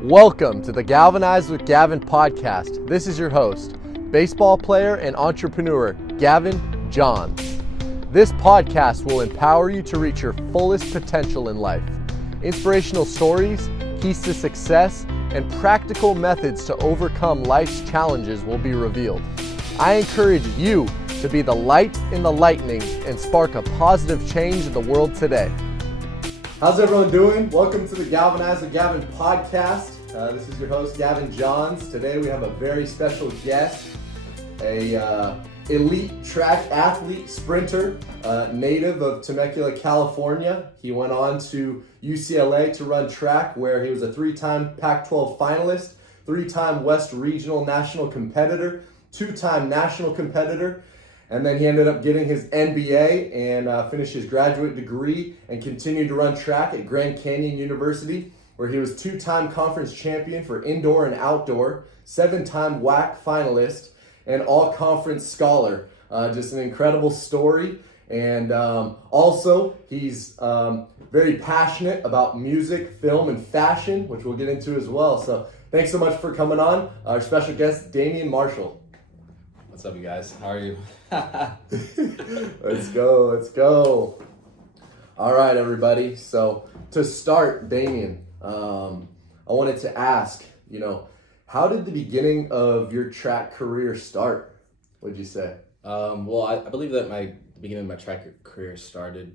Welcome to the Galvanize with Gavin podcast. This is your host, baseball player and entrepreneur, Gavin Johns. This podcast will empower you to reach your fullest potential in life. Inspirational stories, keys to success, and practical methods to overcome life's challenges will be revealed. I encourage you to be the light in the lightning and spark a positive change in the world today. How's everyone doing? Welcome to the Galvanize with Gavin podcast. This is your host, Gavin Johns. Today we have a very special guest, a elite track athlete, sprinter, native of Temecula, California. He went on to UCLA to run track, where he was a three-time Pac-12 finalist, three-time West Regional National competitor, two-time national competitor. And then he ended up getting his MBA and finished his graduate degree and continued to run track at Grand Canyon University, where he was two-time conference champion for indoor and outdoor, seven-time WAC finalist, and all-conference scholar. Just an incredible story. And also, he's very passionate about music, film, and fashion, which we'll get into as well. So thanks so much for coming on. Our special guest, Damion Marshall. What's up, you guys? How are you? Let's go. All right, everybody. So to start, Damion, I wanted to ask, how did the beginning of your track career start? What'd you say? Well, I believe that the beginning of my track career started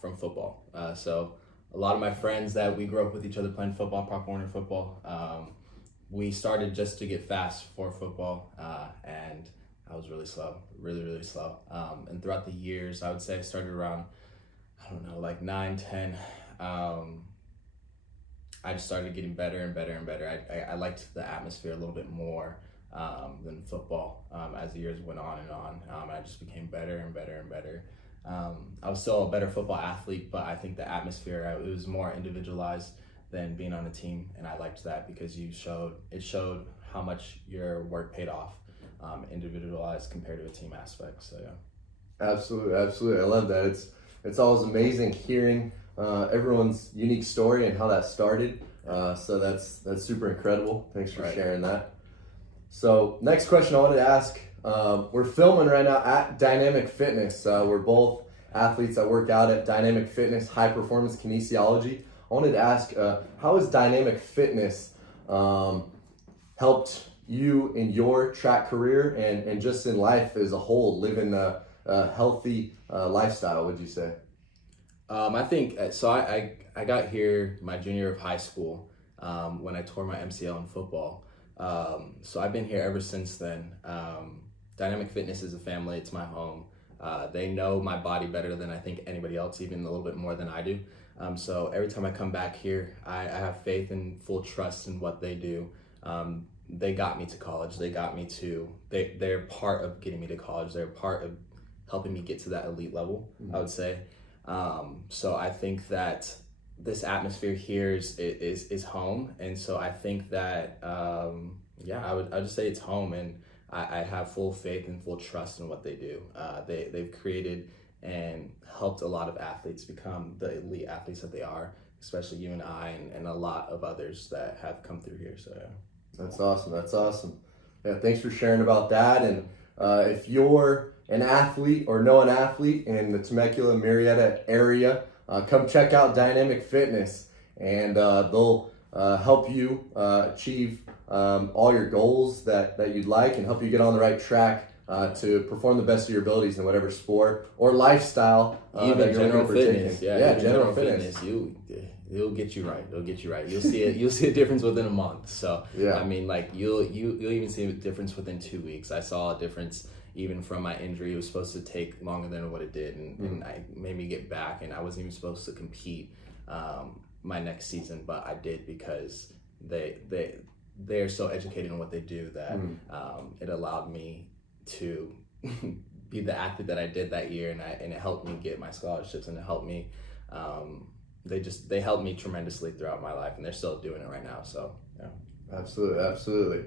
from football. So a lot of my friends that we grew up with each other playing football, Pop Warner football, we started just to get fast for football, and I was really slow, really slow. And throughout the years, I would say I started around, like 9, 10. I just started getting better and better and better. I liked the atmosphere a little bit more than football as the years went on and on. I just became better and better and better. I was still a better football athlete, but I think the atmosphere, it was more individualized than being on a team, and I liked that because it showed how much your work paid off, individualized compared to a team aspect. So yeah, absolutely. I love that. It's always amazing hearing everyone's unique story and how that started. So that's super incredible. Thanks for sharing that. So next question I wanted to ask. We're filming right now at Dynamic Fitness. We're both athletes that work out at Dynamic Fitness, high performance kinesiology. I wanted to ask, how has Dynamic Fitness helped you in your track career and just in life as a whole, living a healthy lifestyle, would you say? I think, so I got here my junior year of high school when I tore my MCL in football. So I've been here ever since then. Dynamic Fitness is a family, it's my home. They know my body better than I think anybody else, even a little bit more than I do. So every time I come back here, I have faith and full trust in what they do. They got me to college. They're part of getting me to college. They're part of helping me get to that elite level, I would say. So I think that this atmosphere here is home. And so I think that, I would just say it's home, and I have full faith and full trust in what they do. They've created and helped a lot of athletes become the elite athletes that they are, especially you and I and a lot of others that have come through here. So yeah. That's awesome. Yeah, thanks for sharing about that. And if you're an athlete or know an athlete in the Temecula, Murrieta area, come check out Dynamic Fitness, and they'll help you achieve all your goals that you'd like, and help you get on the right track to perform the best of your abilities in whatever sport or lifestyle even general fitness. General fitness. It'll get you right. You'll see a difference within a month. So yeah, I mean, like you'll even see a difference within 2 weeks. I saw a difference even from my injury. It was supposed to take longer than what it did, and I made me get back, and I wasn't even supposed to compete my next season, but I did because they're so educated in what they do that it allowed me to be the athlete that I did that year, and it helped me get my scholarships, and it helped me. They helped me tremendously throughout my life, and they're still doing it right now. So yeah, absolutely.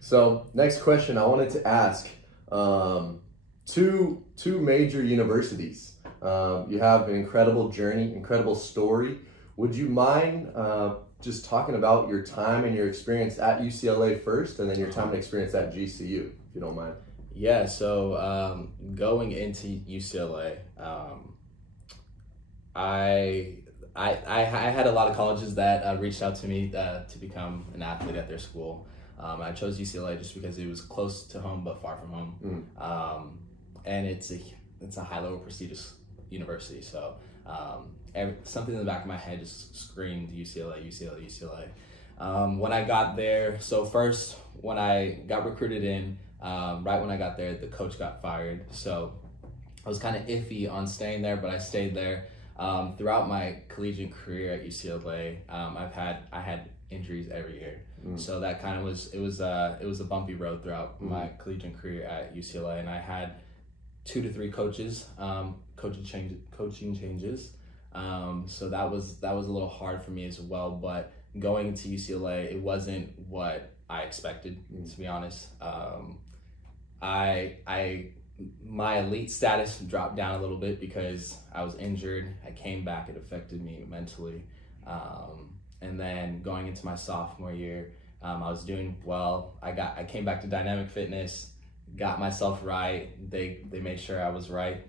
So next question I wanted to ask. Two major universities. You have an incredible journey, incredible story. Would you mind just talking about your time and your experience at UCLA first, and then your time and experience at GCU, if you don't mind. Yeah, so going into UCLA, I had a lot of colleges that reached out to me to become an athlete at their school. I chose UCLA just because it was close to home but far from home, and it's a high level prestigious university. So something in the back of my head just screamed UCLA, UCLA, UCLA. When I got there, so first when I got recruited in, right when I got there, the coach got fired. So I was kind of iffy on staying there, but I stayed there. Throughout my collegiate career at UCLA, I had injuries every year. So that kind of was a bumpy road throughout my collegiate career at UCLA, and I had 2 to 3 coaches, coaching changes. So that was a little hard for me as well. But going to UCLA, it wasn't what I expected, to be honest. My elite status dropped down a little bit because I was injured. I came back, it affected me mentally. And then going into my sophomore year, I was doing well. I came back to dynamic fitness, got myself right. They made sure I was right.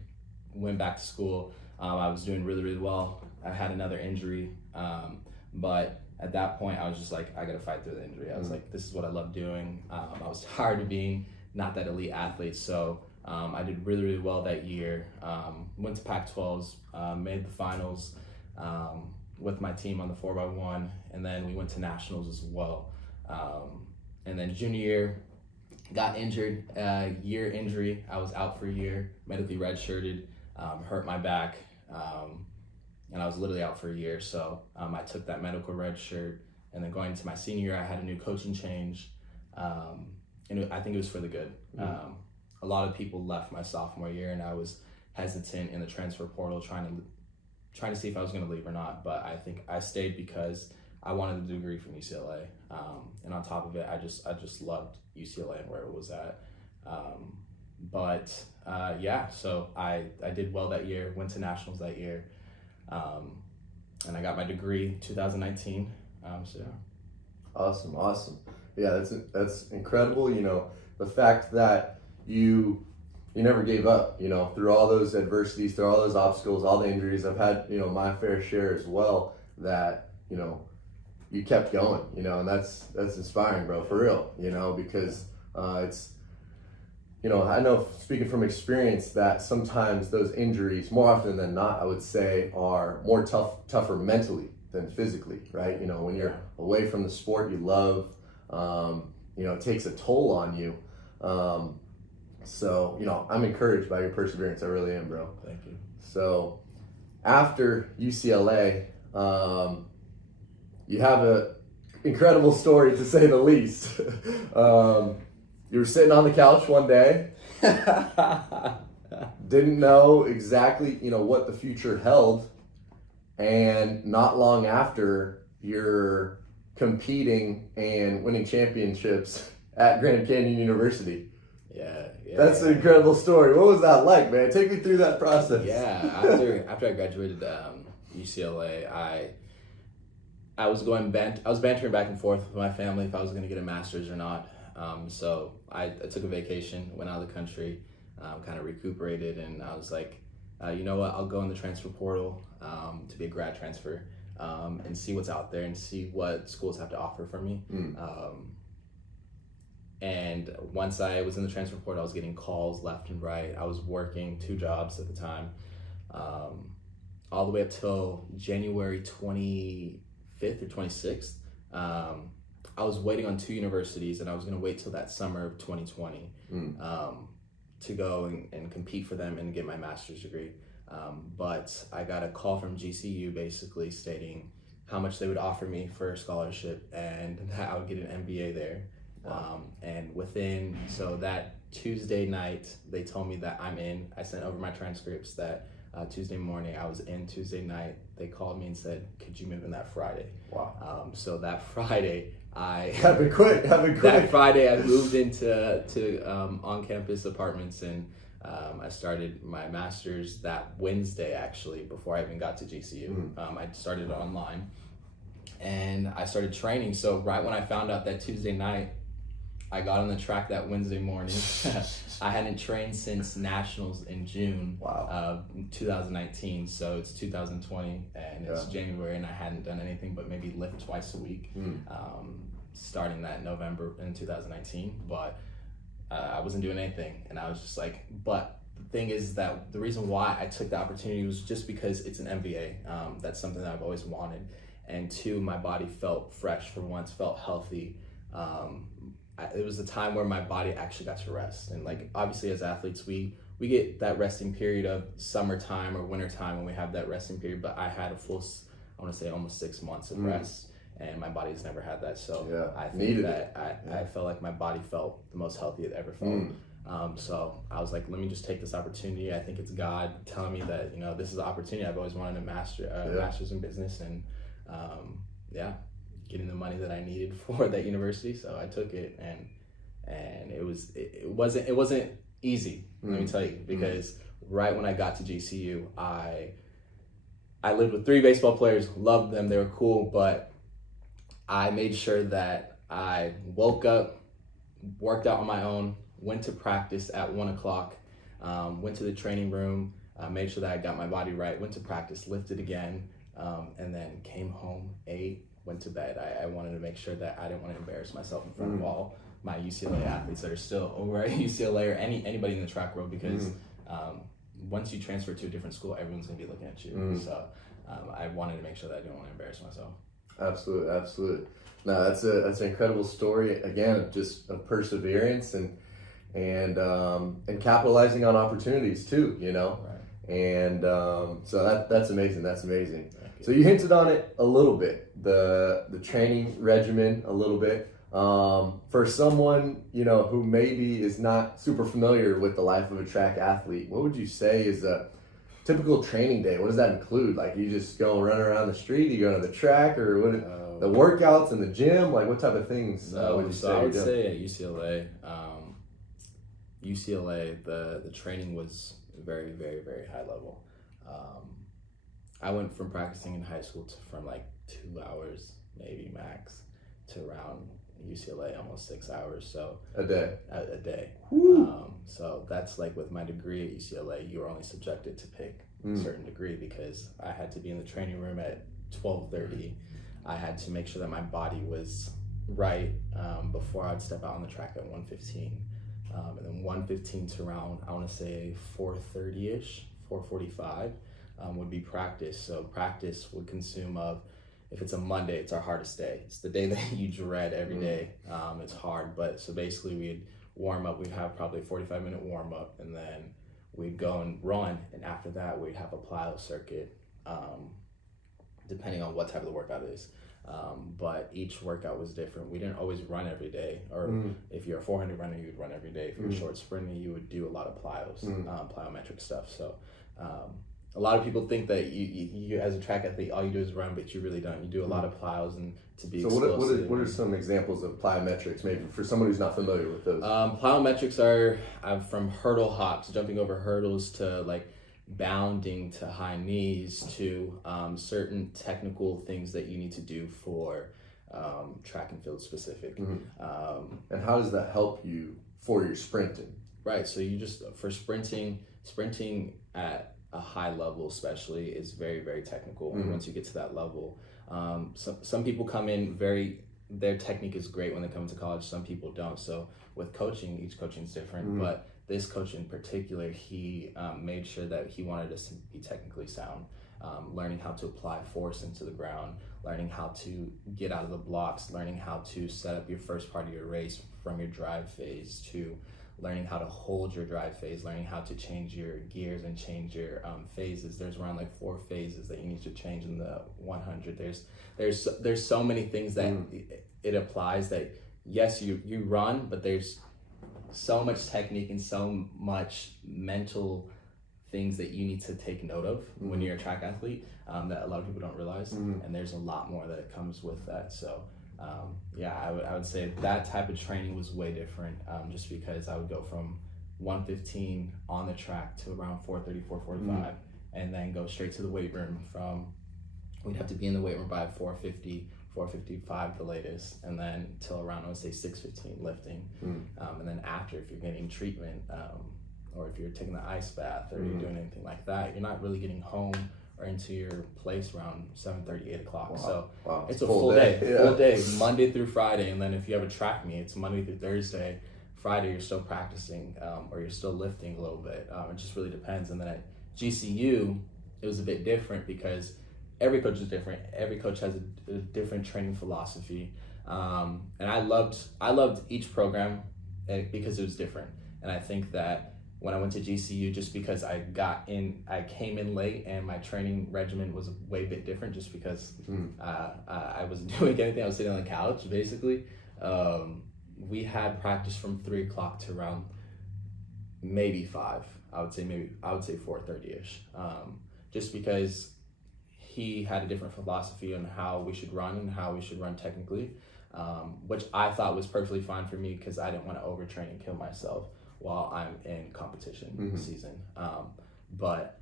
Went back to school. I was doing really, really well. I had another injury, but at that point I was just like, I gotta fight through the injury. I was like, this is what I love doing. I was tired of being not that elite athlete, so I did really, really well that year. Went to Pac-12s, made the finals with my team on the 4x1, and then we went to nationals as well. And then junior year, got injured, year injury. I was out for a year, medically redshirted, hurt my back, and I was literally out for a year. So I took that medical red shirt, and then going into my senior year, I had a new coaching change, and I think it was for the good. A lot of people left my sophomore year, and I was hesitant in the transfer portal, trying to see if I was going to leave or not. But I think I stayed because I wanted the degree from UCLA, and on top of it, I just loved UCLA and where it was at. So I did well that year, went to nationals that year, and I got my degree 2019. So yeah. Awesome. Yeah, that's incredible. You know, the fact that you never gave up, you know, through all those adversities, through all those obstacles, all the injuries. I've had, you know, my fair share as well, that, you know, you kept going, you know, and that's inspiring, bro, for real, you know, because it's, you know, I know, speaking from experience, that sometimes those injuries, more often than not, I would say, are more tougher mentally than physically, right? You know, when you're away from the sport you love, you know, it takes a toll on you. So, you know, I'm encouraged by your perseverance. I really am, bro. Thank you. So after UCLA, you have a incredible story, to say the least. You were sitting on the couch one day, didn't know exactly, you know, what the future held, and not long after, you're competing and winning championships at Grand Canyon University. Yeah. That's an incredible story. What was that like, man? Take me through that process. Yeah, after I graduated UCLA, I was bantering back and forth with my family if I was going to get a master's or not. So I took a vacation, went out of the country, kind of recuperated, and I was like, you know what? I'll go in the transfer portal to be a grad transfer, and see what's out there and see what schools have to offer for me. And once I was in the transfer portal, I was getting calls left and right. I was working 2 jobs at the time, all the way up till January 25th or 26th. I was waiting on 2 universities, and I was going to wait till that summer of 2020 to go and compete for them and get my master's degree. But I got a call from GCU basically stating how much they would offer me for a scholarship and that I would get an MBA there. And so that Tuesday night, they told me that I'm in. I sent over my transcripts that Tuesday morning. I was in Tuesday night. They called me and said, could you move in that Friday? Wow. So that Friday, Have it quick. That Friday, I moved into on-campus apartments, and I started my master's that Wednesday, actually, before I even got to GCU. I started online, and I started training. So right when I found out that Tuesday night, I got on the track that Wednesday morning. I hadn't trained since Nationals in June of 2019. So it's 2020 and it's January, and I hadn't done anything but maybe lift twice a week, starting that November in 2019. But I wasn't doing anything, and I was just like, but the thing is that the reason why I took the opportunity was just because it's an MBA. That's something that I've always wanted. And two, my body felt fresh for once, felt healthy. It was a time where my body actually got to rest. And like, obviously as athletes, we get that resting period of summertime or wintertime when we have that resting period, but I had a full, I want to say almost 6 months of rest, and my body's never had that. So I think that I felt like my body felt the most healthy it ever felt. So I was like, let me just take this opportunity. I think it's God telling me that, you know, this is the opportunity. I've always wanted a master's in business, and getting the money that I needed for that university. So I took it, and it wasn't easy, let me tell you, because right when I got to GCU, I lived with 3 baseball players, loved them, they were cool, but I made sure that I woke up, worked out on my own, went to practice at 1 o'clock, went to the training room, made sure that I got my body right, went to practice, lifted again, and then came home, ate, went to bed. I wanted to make sure that I didn't want to embarrass myself in front of all my UCLA athletes that are still over at UCLA, or anybody in the track world, because once you transfer to a different school, everyone's going to be looking at you. So I wanted to make sure that I didn't want to embarrass myself. Absolutely. No, that's an incredible story, again, just of perseverance and capitalizing on opportunities too, you know. Right. And so that's amazing. So you hinted on it a little bit, the training regimen a little bit. For someone, you know, who maybe is not super familiar with the life of a track athlete, what would you say is a typical training day? What does that include? Like, you just go run around the street, you go to the track, or what? The workouts in the gym, like what type of things would you say? I would say at UCLA, the training was very, very, very high level. I went from practicing in high school from like 2 hours, maybe max, to around UCLA almost 6 hours. So a day. A day. So that's like with my degree at UCLA, you were only subjected to pick a certain degree, because I had to be in the training room at 12:30. I had to make sure that my body was right before I'd step out on the track at 1:15. And then 1:15 to around, I want to say 4:30-ish, 4:45 would be practice. So practice would consume of, if it's a Monday, it's our hardest day. It's the day that you dread every day. It's hard, but so basically we'd warm up. We'd have probably a 45-minute warm up, and then we'd go and run. And after that, we'd have a plyo circuit, depending on what type of the workout is. But each workout was different. We didn't always run every day, or if you're a 400 runner, you would run every day. If you're a short sprinter, you would do a lot of plyos, plyometric stuff. So a lot of people think that you as a track athlete, all you do is run, but you really don't. You do a lot of plyos and to be explosive. So what are some examples of plyometrics, maybe for someone who's not familiar with those? Plyometrics are from hurdle hops, jumping over hurdles, to like bounding, to high knees, to certain technical things that you need to do for track and field specific. And how does that help you for your sprinting? Right, so you just, for sprinting at a high level especially is very, very technical. And once you get to that level, some people come in their technique is great when they come to college, some people don't. So with coaching, each coaching is different, but this coach in particular, he made sure that he wanted us to be technically sound, learning how to apply force into the ground, learning how to get out of the blocks, learning how to set up your first part of your race from your drive phase, to learning how to hold your drive phase, learning how to change your gears and change your phases. There's around like 4 phases that you need to change in the 100. There's so many things that it applies, that yes, you run, but there's so much technique and so much mental things that you need to take note of when you're a track athlete, that a lot of people don't realize. And there's a lot more that comes with that. So I would say that type of training was way different, just because I would go from 1:15 on the track to around 4:30, 4:45, and then go straight to the weight room. We'd have to be in the weight room by 4:50, 4:55 the latest, and then till around, I would say 6:15 lifting. And then after, if you're getting treatment, or if you're taking the ice bath, or you're doing anything like that, you're not really getting home or into your place around 7:30, 8 o'clock. So it's a full day. Full day, Monday through Friday. And then if you have a track meet, it's Monday through Thursday. Friday, you're still practicing, or you're still lifting a little bit. It just really depends. And then at GCU, it was a bit different because every coach is different. Every coach has a different training philosophy. And I loved each program because it was different. And I think that when I went to GCU, just because I came in late and my training regimen was way bit different, just because I wasn't doing anything. I was sitting on the couch, basically. We had practice from 3 o'clock to around maybe 5. I would say 4:30ish. Just because he had a different philosophy on how we should run and how we should run technically, which I thought was perfectly fine for me because I didn't want to overtrain and kill myself while I'm in competition season. But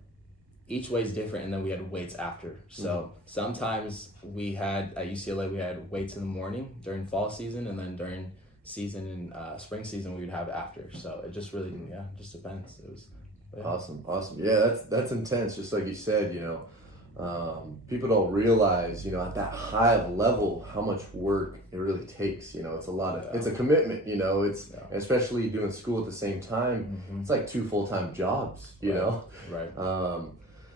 each way is different, and then we had weights after. So sometimes at UCLA, we had weights in the morning during fall season, and then during season and spring season we would have after. So it just really just depends. It was awesome. Yeah, that's intense. Just like you said, people don't realize, at that high level, how much work it really takes. It's a lot of, it's a commitment, it's, especially doing school at the same time, it's like 2 full-time jobs, Right.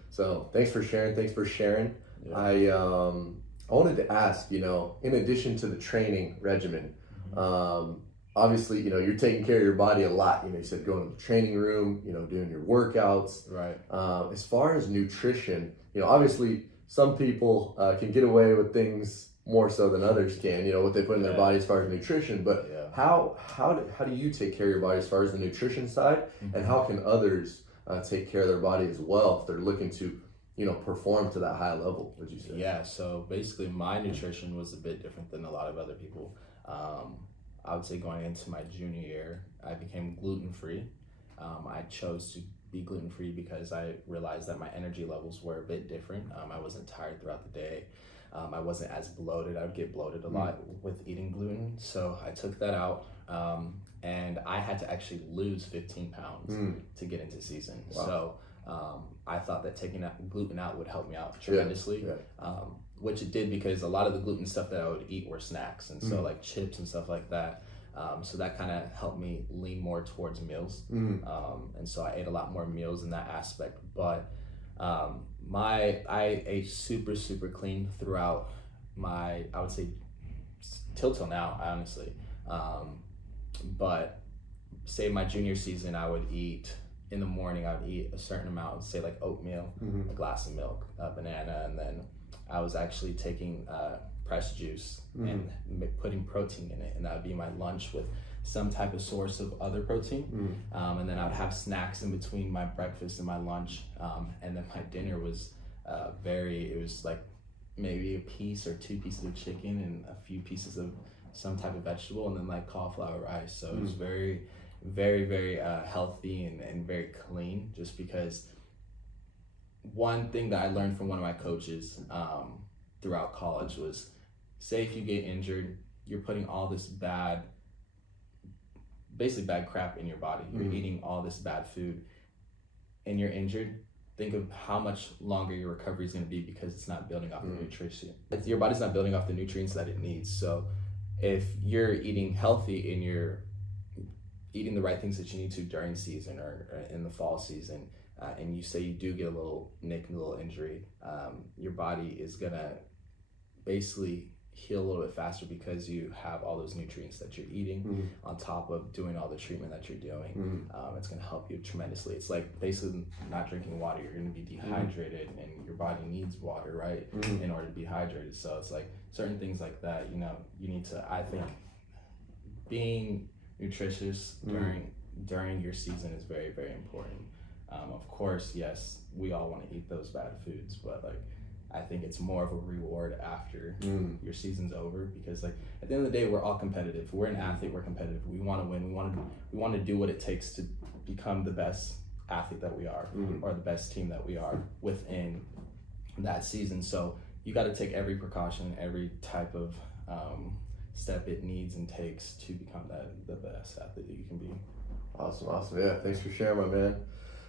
So thanks for sharing. Yeah. I wanted to ask, in addition to the training regimen, obviously, you're taking care of your body a lot. You said going to the training room, doing your workouts. Right. As far as nutrition, obviously some people can get away with things more so than others can, what they put in their body as far as nutrition. But how do you take care of your body as far as the nutrition side? And how can others take care of their body as well if they're looking to, perform to that high level, would you say? Yeah, so basically my nutrition was a bit different than a lot of other people. I would say going into my junior year, I became gluten-free. I chose to be gluten-free because I realized that my energy levels were a bit different. I wasn't tired throughout the day. I wasn't as bloated. I would get bloated a lot with eating gluten. So I took that out, and I had to actually lose 15 pounds to get into season. Wow. So I thought that taking that gluten out would help me out tremendously. Which it did, because a lot of the gluten stuff that I would eat were snacks, and so like chips and stuff like that. So that kind of helped me lean more towards meals. And so I ate a lot more meals in that aspect. But I ate super, super clean throughout I would say till now, honestly. But say my junior season, I would eat in the morning, I would eat a certain amount, say like oatmeal, a glass of milk, a banana, and then I was actually taking pressed juice and putting protein in it, and that would be my lunch with some type of source of other protein. And then I would have snacks in between my breakfast and my lunch, and then my dinner was it was like maybe a piece or 2 pieces of chicken and a few pieces of some type of vegetable, and then like cauliflower rice. So it was very, very, very healthy and very clean, just because one thing that I learned from one of my coaches throughout college was, say if you get injured, you're putting all this basically bad crap in your body. You're eating all this bad food and you're injured. Think of how much longer your recovery is going to be, because it's not building off the nutrition. Your body's not building off the nutrients that it needs. So if you're eating healthy and you're eating the right things that you need to during season or in the fall season, and you say you do get a little nick, a little injury, your body is gonna basically heal a little bit faster, because you have all those nutrients that you're eating on top of doing all the treatment that you're doing. It's gonna help you tremendously. It's like basically not drinking water. You're gonna be dehydrated, and your body needs water, right, in order to be hydrated. So it's like certain things like that, you need to, I think, being nutritious during your season is very, very important. Of course, yes, we all want to eat those bad foods, but like I think it's more of a reward after your season's over, because like at the end of the day, we're all competitive. We're an athlete. We're competitive. We want to win. We want to do what it takes to become the best athlete that we are, or the best team that we are within that season. So you got to take every precaution, every type of step it needs and takes to become the best athlete that you can be. Awesome. Yeah, thanks for sharing, my man.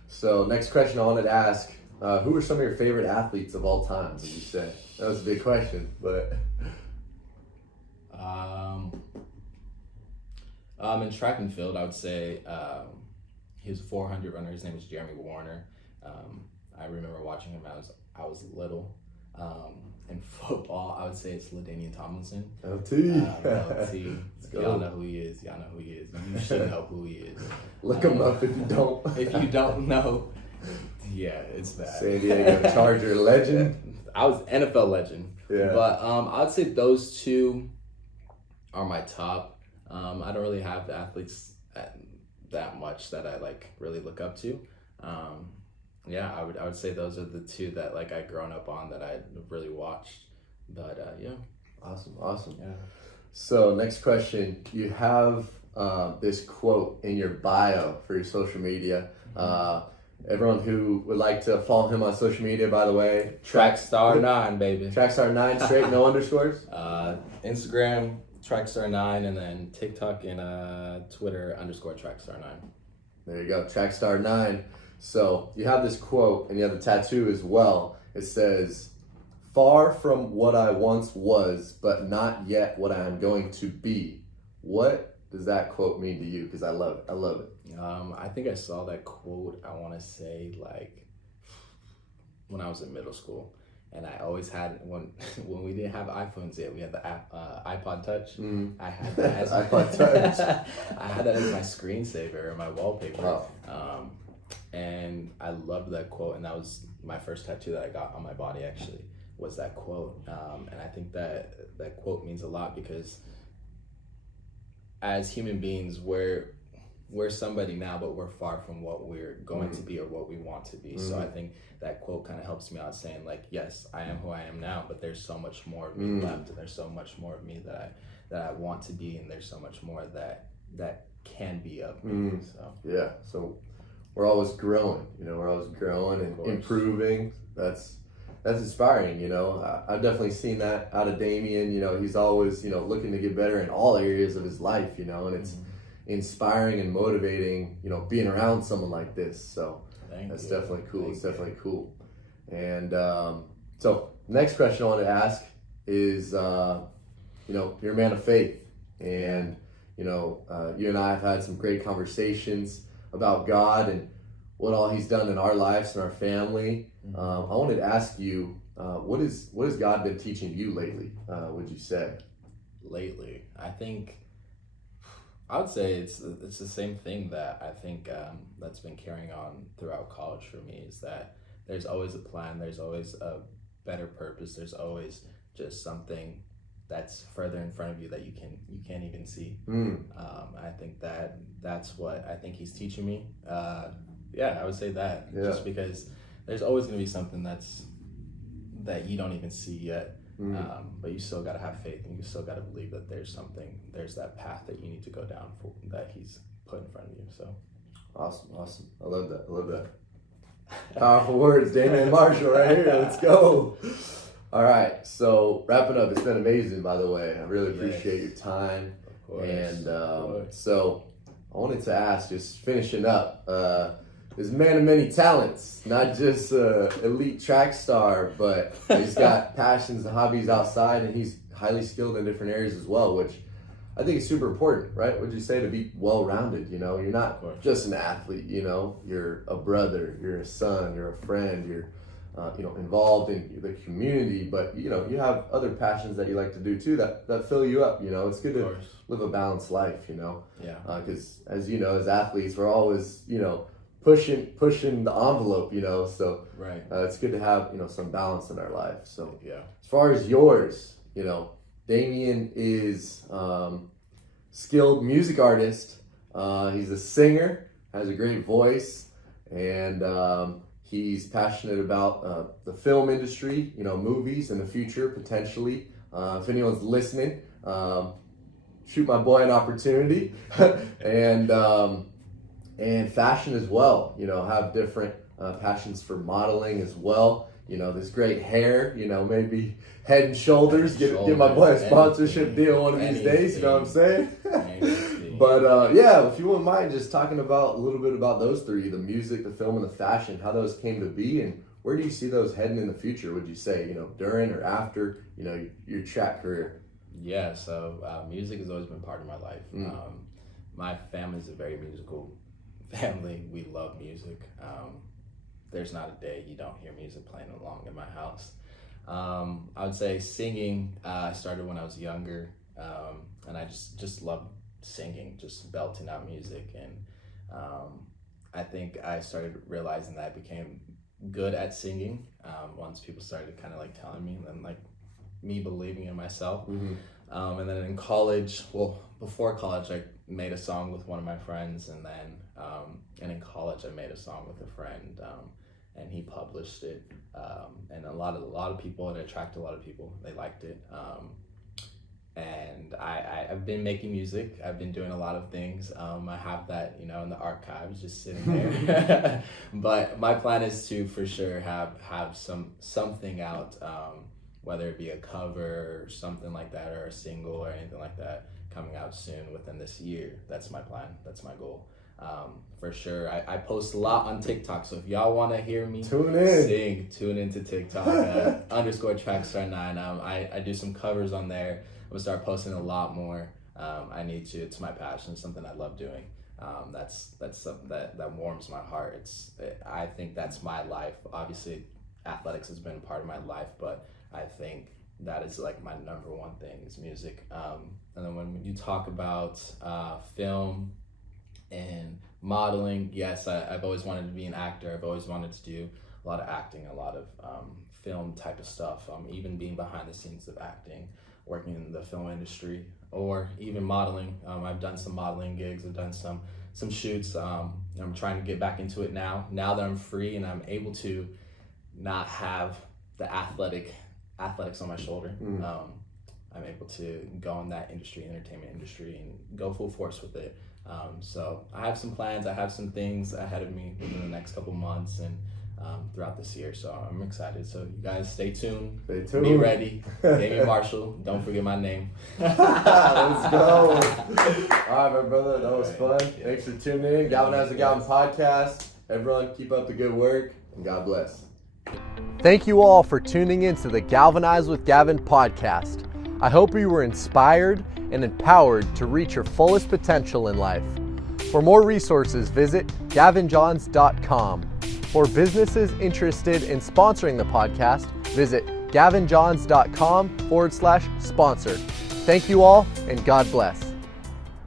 So next question I wanted to ask, who are some of your favorite athletes of all time, would you say? That was a big question, but... In track and field, I would say he was a 400 runner. His name was Jeremy Warner. I remember watching him as I was little. In football, I would say it's Damion Tomlinson. LT. LT. Y'all know who he is. Y'all know who he is. You should know who he is. Look him up if you don't. If you don't know, yeah, it's bad. San Diego Charger legend. I was NFL legend. Yeah. But I'd say those two are my top. I don't really have the athletes that much that I really look up to. Yeah, I would say those are the two that I'd grown up on that I really watched. But yeah. Awesome. Yeah. So next question, you have this quote in your bio for your social media. Everyone who would like to follow him on social media, by the way, Trackstar9, baby. Trackstar9 straight, no underscores. Instagram Trackstar9, and then TikTok and Twitter _Trackstar9. There you go, Trackstar9. So you have this quote, and you have the tattoo as well. It says, "Far from what I once was, but not yet what I am going to be." What does that quote mean to you? Because I love it. I think I saw that quote, I want to say when I was in middle school. And I always had, when we didn't have iPhones yet, we had the iPod Touch. I had that as iPod Touch. I had that as my screensaver or my wallpaper. Wow. And I loved that quote, and that was my first tattoo that I got on my body, actually, was that quote. And I think that quote means a lot, because as human beings, we're somebody now, but we're far from what we're going to be or what we want to be. So I think that quote kind of helps me out, saying yes, I am who I am now, but there's so much more of me left, and there's so much more of me that I want to be, and there's so much more that can be of me. So yeah, so we're always growing, we're always growing and improving. That's inspiring, I've definitely seen that out of Damion. He's always, looking to get better in all areas of his life, and it's inspiring and motivating, being around someone like this. So that's definitely cool. It's definitely cool. And so next question I want to ask is, you're a man of faith, and you and I have had some great conversations about God and what all He's done in our lives and our family. I wanted to ask you, what has God been teaching you lately? Would you say? Lately, I would say it's the same thing that I think that's been carrying on throughout college for me, is that there's always a plan, there's always a better purpose, there's always just something that's further in front of you that you can't even see. I think that's what I think He's teaching me. Yeah, I would say that. Just because there's always going to be something that you don't even see yet. But you still got to have faith, and you still got to believe that there's that path that you need to go down for, that He's put in front of you. So awesome. I love that. Powerful words, Damion Marshall right here. Let's go. All right, so wrapping up, it's been amazing, by the way. I really appreciate your time. Of course. And so I wanted to ask, just finishing up, is a man of many talents, not just elite track star, but he's got passions and hobbies outside, and he's highly skilled in different areas as well, which I think is super important, right? Would you say, to be well-rounded? You're not just an athlete, you're a brother, you're a son, you're a friend, you're involved in the community, but you have other passions that you like to do too that fill you up. It's good to live a balanced life, Yeah. Because as as athletes, we're always pushing the envelope, so Right. It's good to have some balance in our life. So Yeah. as far as yours, Damion is skilled music artist. He's a singer, has a great voice, and he's passionate about the film industry, movies in the future, potentially. If anyone's listening, shoot my boy an opportunity. And fashion as well, have different passions for modeling as well. this great hair, maybe Head and Shoulders, get my boy a sponsorship deal one of these days, you know what I'm saying? But yeah, if you wouldn't mind just talking about a little bit about those three, the music, the film, and the fashion, how those came to be, and where do you see those heading in the future, would you say, during or after, your track career? Yeah, so music has always been part of my life. My family's a very musical family. We love music. There's not a day you don't hear music playing along in my house. I would say singing, I started when I was younger, and I just love singing, just belting out music. And I think I started realizing that I became good at singing once people started kind of like telling me, and then like me believing in myself. And then in college, before college, I made a song with one of my friends, and then and in college I made a song with a friend, and he published it, and a lot of people, it attracted a lot of people. They liked it, and I've been making music. I've been doing a lot of things. I have that in the archives, just sitting there. But my plan is to for sure have something out, whether it be a cover or something like that, or a single or anything like that, coming out soon within this year. That's my plan. That's my goal. For sure. I post a lot on TikTok, so if y'all want to hear me tune into TikTok, _trackstar9. I do some covers on there. I'm gonna start posting a lot more. I need to. It's my passion. It's something I love doing. That's something that warms my heart. I think that's my life. Obviously, athletics has been part of my life, but I think that is like my number one thing is music. And then when you talk about film and modeling, yes, I've always wanted to be an actor. I've always wanted to do a lot of acting, a lot of film type of stuff, even being behind the scenes of acting, working in the film industry, or even modeling. I've done some modeling gigs. I've done some shoots. I'm trying to get back into it now that I'm free and I'm able to not have the athletics on my shoulder. I'm able to go in that industry, entertainment industry, and go full force with it. So I have some plans. I have some things ahead of me within the next couple months and throughout this year. So I'm excited. So you guys stay tuned. Be ready. Damion Marshall. Don't forget my name. Let's go. All right, my brother. That was fun. Yeah. Thanks for tuning in. Galvanize the Galvin podcast. Everyone, keep up the good work, and God bless. Thank you all for tuning in to the Galvanize with Gavin podcast. I hope you were inspired and empowered to reach your fullest potential in life. For more resources, visit gavinjohns.com. For businesses interested in sponsoring the podcast, visit gavinjohns.com/sponsor. Thank you all, and God bless.